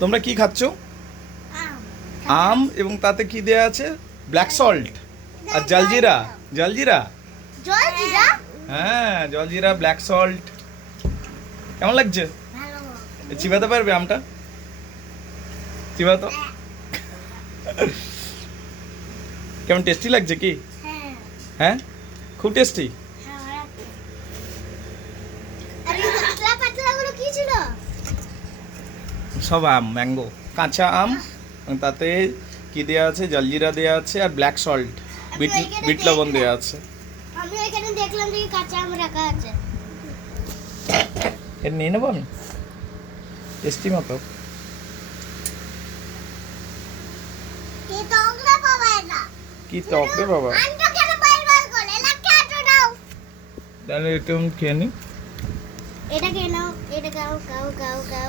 তোমরা কি খাচ্ছ? আম। এবং তাতে কি দেয়া আছে? ব্ল্যাক সল্ট আর জলজিরা? জলজিরা? জল জিরা হ্যাঁ জলজিরা ব্ল্যাক সল্ট কেমন লাগছে? চিবাতে পারবে আমটা? চিবাতো? কেমন টেস্টি লাগছে কি? হ্যাঁ। হ্যাঁ? খুব টেস্টি সব আম ম্যাঙ্গো কাঁচা আম তাতে কি দেওয়া আছে? জলজিরা দেওয়া আছে আর ব্ল্যাক সল্ট বিট বিট লবণ দেওয়া আছে। আমি এখানে দেখলাম যে কাঁচা আম রাখা আছে। এর নিয়ে নেব আমি? টেস্টি মতো। কি না টক রে বাবা? তাহলে আমি খেয়ে নিই এটা কে নাও এটা গাও গাও গাও গাও